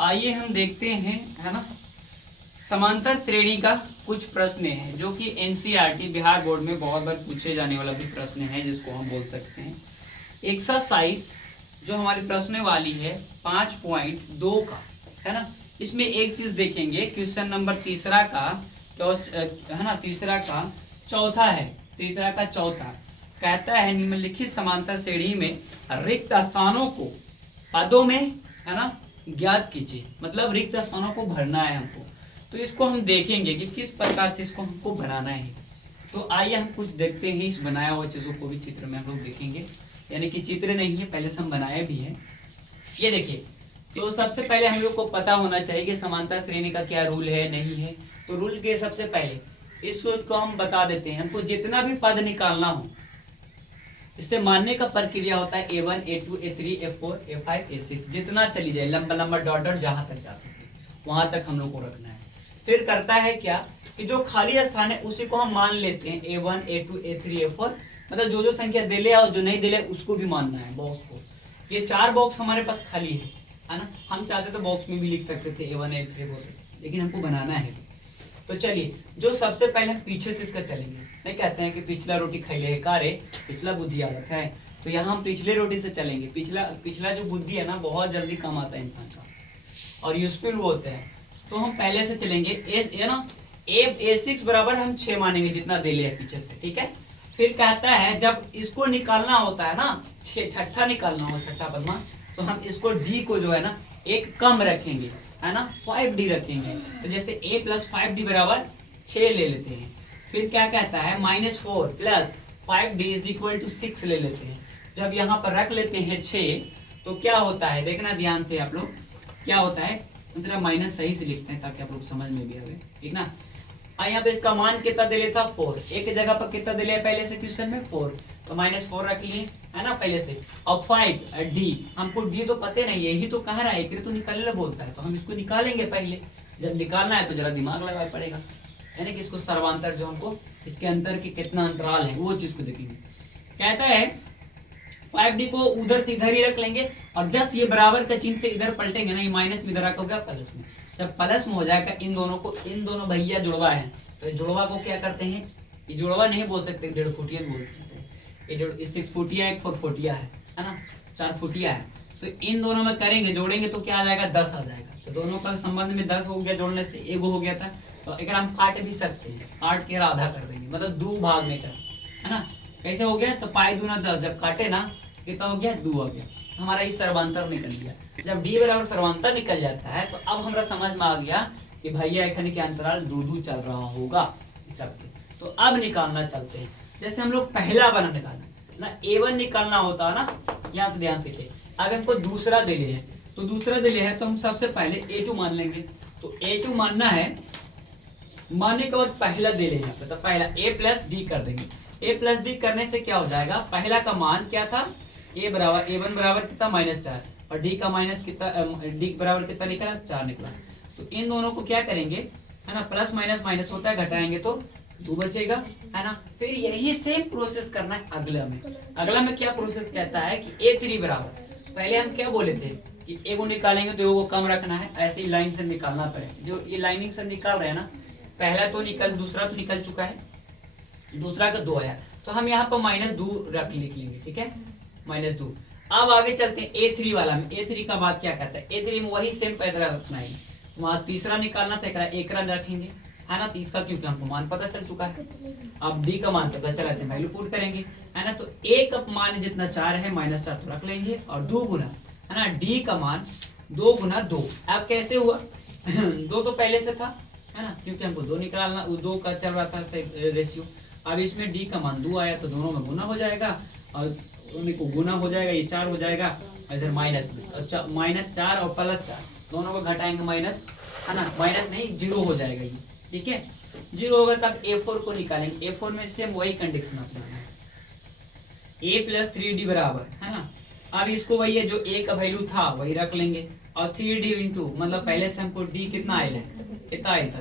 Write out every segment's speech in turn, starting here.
आइए हम देखते हैं, है ना, समांतर श्रेणी का कुछ प्रश्न है जो कि एनसीईआरटी बिहार बोर्ड में बहुत बार पूछे जाने वाला भी प्रश्न है, जिसको हम बोल सकते हैं एक्सरसाइज जो हमारी प्रश्न वाली है 5.2 का, है ना। इसमें एक चीज देखेंगे, क्वेश्चन नंबर तीसरा का, है ना, तीसरा का चौथा है, तीसरा का चौथा कहता है निम्नलिखित समांतर श्रेणी में रिक्त स्थानों को पदों में, है ना, ज्ञात कीजिए। मतलब रिक्त स्थानों को भरना है हमको, तो इसको हम देखेंगे कि किस प्रकार से इसको हमको बनाना है। तो आइए हम कुछ देखते हैं इस बनाया हुआ चीजों को भी चित्र में हम लोग देखेंगे, यानी कि चित्र नहीं है, पहले से हम बनाए भी हैं। ये देखिए, तो सबसे पहले हम लोग को पता होना चाहिए कि समांतर श्रेणी का क्या रूल है, नहीं है। तो रूल के सबसे पहले इसको हम बता देते हैं। हमको जितना भी पद निकालना हो, इससे मानने का प्रक्रिया होता है A1 A2 A3 A4 A5 A6, जितना चली जाए लंबा लंबा डॉट डॉट जहां तक जा सके वहां तक हम लोग को रखना है। फिर करता है क्या कि जो खाली स्थान है उसी को हम मान लेते हैं A1 A2 A3 A4, मतलब जो जो संख्या दिले और जो नहीं दिले उसको भी मानना है बॉक्स को। ये 4 बॉक्स हमारे पास खाली है ना। हम चाहते तो बॉक्स में भी लिख सकते थे A1 A3 A4, लेकिन हमको बनाना है। तो चलिए, जो सबसे पहले हम पीछे से इसका चलेंगे। नहीं कहते हैं कि पिछला रोटी खैले है कारे, पिछला बुद्धि आदत है। तो यहाँ हम पिछले रोटी से चलेंगे। पिछला जो बुद्धि है ना, बहुत जल्दी कम आता है इंसान का और यूजफुल वो होते हैं। तो हम पहले से चलेंगे ए ना, A6 बराबर हम 6 मानेंगे जितना दे लिया पीछे से, ठीक है। फिर कहता है जब इसको निकालना होता है ना, छठा निकालना हो, छठा पदमा, तो हम इसको डी को जो है ना एक कम रखेंगे, है ना, 5D रखेंगे। तो जैसे A + 5D बराबर 6 ले लेते हैं। फिर क्या कहता है -4 + 5D = 6 ले लेते हैं। जब यहाँ पर रख लेते हैं 6, तो क्या होता है देखना ध्यान से आप लोग, क्या होता है, मतलब माइनस सही से लिखते हैं ताकि आप लोग समझ में भी आए, ठीक ना। यहाँ पे इसका मान कितना दे लेता 4, एक जगह पर कितना दे लिया पहले से क्वेश्चन में 4, तो -4 रख लिए, है ना, पहले से। अब 5D, हमको D तो पते नहीं है, यही तो कह रहा है कि तो निकालने बोलता है, तो हम इसको निकालेंगे पहले। जब निकालना है तो जरा दिमाग लगाना पड़ेगा, यानी कि इसको सर्वांतर जो हमको इसके अंतर के कितना अंतराल है वो चीज को देखेंगे। कहता है 5D को उधर से इधर ही रख लेंगे, और जस्ट ये बराबर का चिन्ह से इधर पलटेंगे ना, ये माइनस में इधर रखा होगा प्लस में। जब प्लस में हो जाएगा, इन दोनों भैया जुड़वा है, तो जुड़वा को क्या करते हैं, ये जुड़वा नहीं बोल सकते, 1.5 फुटिया बोल सकते हैं। ये 6 फुटिया 1 4 फुटिया है ना, 4 फुटिया है। तो इन दोनों में करेंगे, जोड़ेंगे तो क्या आ जाएगा, 10 आ जाएगा। तो दोनों का संबंध में 10 हो गया, जोड़ने से एगो हो गया था। तो एक हम काट भी सकते हैं, काट के आधा कर देंगे, मतलब 2 भाग में कर, है ना। कैसे हो गया, तो पाई 2 10, जब काटे ना कितना हो गया, 2 हो गया, हमारा इस सर्वांतर निकल गया। जब D बराबर सर्वांतर निकल जाता है, तो अब हमारा समझ में आ गया कि भैया एखन के अंतराल 2 चल रहा होगा सबके। तो अब निकालना चलते हैं। जैसे हम लोग पहला बना निकालना ना, A1 निकालना होता है ना, यहाँ से ध्यान से। अगर हमको दूसरा दिले है, तो दूसरा दिले है तो हम सबसे पहले A2 मान लेंगे। तो A2 मानना है, मानने के बाद पहला दे लेंगे, तो पहला A + D कर देंगे। A + D करने से क्या हो जाएगा, पहला का मान क्या था, A1 बराबर कितना -4, और D का माइनस कितना, D बराबर कितना निकला, 4 निकला। तो इन दोनों को क्या करेंगे, है ना, प्लस माइनस माइनस होता है, घटाएंगे तो 2 बचेगा, है ना। फिर यही सेम प्रोसेस करना है अगला में। अगला में क्या प्रोसेस कहता है कि A3 बराबर, पहले हम क्या बोले थे कि एगो निकालेंगे तो एगो कम रखना है, ऐसे ही लाइन से निकालना पड़ेगा। जो ये लाइनिंग से निकाल रहे हैं ना, पहला तो दूसरा तो निकल चुका है, दूसरा का 2 आया, तो हम यहाँ पर -2 लिख लेंगे, ठीक है, -2। अब आगे चलते हैं A3 वाला में। A3 का बात क्या कहता है, A3 में वही सेम पैदरा रखना है, वहां तीसरा निकालना था, एकरा रखेंगे, है ना, तीसरा, क्योंकि हमको मान पता चल चुका है। अब D का मान पता चला तो वैल्यू पुट करेंगे, है ना। तो A का मान जितना 4 है, -4 तो रख लेंगे, और 2 गुना, है ना, D का मान 2 गुना 2। अब कैसे हुआ 2 तो पहले से था, है ना, क्योंकि हमको 2 निकालना, 2 का चल रहा था रेशियो। अब इसमें D का मान 2 आया, तो दोनों में गुना हो जाएगा, और को गुना हो जाएगा, ये 4 हो जाएगा, इधर माइनस में, -4 और +4 दोनों को घटाएंगे माइनस, है ना, माइनस नहीं 0 हो जाएगा ये, ठीक है। 0 होगा तब A4 को निकालेंगे। A4 में सेम वही कंडीशन अपनाना है, A + 3D बराबर, है ना। अब इसको वही है, जो A का वैल्यू था वही रख लेंगे, और 3D इंटू, मतलब पहले से हमको D कितना आयल है, कितना आयल था,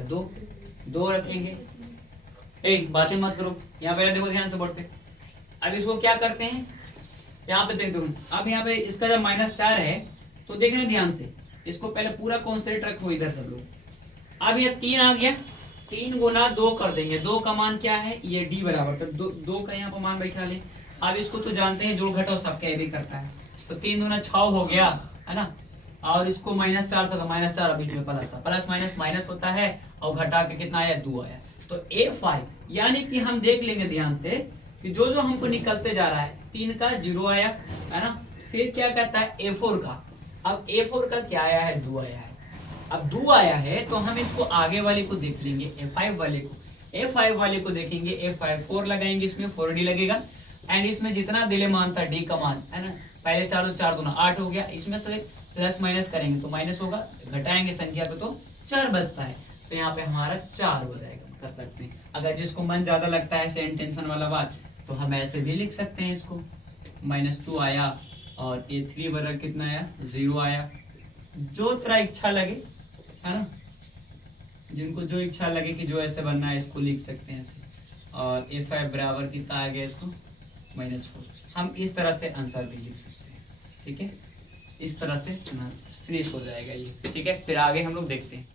2 रखेंगे। बातें मत करो, यहाँ पहले देखो ध्यान से बोर्ड पे। अब इसको क्या करते हैं, यहाँ पे देख दो। अब यहाँ पे इसका जब -4 है, तो देखना ध्यान से, इसको पहले पूरा कॉन्सेंट्रेट रखो इधर सब लोग। अब ये 3 आ गया, 3 गुना 2 कर देंगे, 2 का मान क्या है, ये d बराबर, तो 2 का यहाँ पर मान बैठा ले। अब इसको तो जानते हैं जोड़ घटाओ सब कैरी करता है, तो 3 दूना 6 हो गया है ना, और इसको -4 था तो -4 बीच में प्लस था, प्लस माइनस माइनस होता है, और घटा के कितना आया, 2 आया। तो A5 यानी कि हम देख लेंगे ध्यान से कि जो जो हमको निकलते जा रहा है, 3 का 0 आया है ना, फिर क्या कहता है A4 का, अब A4 का क्या आया है, 2 आया है। अब 2 आया है तो हम इसको आगे वाले को देख लेंगे, A5 वाले को, A5 वाले को देखेंगे, A5 4 लगाएंगे, इसमें 4D लगेगा, एंड इसमें जितना दिले मान था D का मान है ना, पहले 4 तो 4 दूना 8 हो गया, इसमें से प्लस माइनस करेंगे तो माइनस होगा, घटाएंगे संख्या को तो 4 बचता है, तो यहाँ पे हमारा 4 हो जाएगा, कर सकते हैं। अगर जिसको मन ज्यादा लगता है सेम टेंशन वाला बात, तो हम ऐसे भी लिख सकते हैं इसको, -2 आया और A3 बराबर कितना आया, 0 आया। जो तेरा इच्छा लगे है ना, जिनको जो इच्छा लगे कि जो ऐसे बनना है इसको लिख सकते हैं ऐसे, और A5 बराबर कितना आ गया इसको, -4। हम इस तरह से आंसर भी लिख सकते हैं, ठीक है, इस तरह से फिनिश हो जाएगा ये, ठीक है। फिर आगे हम लोग देखते हैं।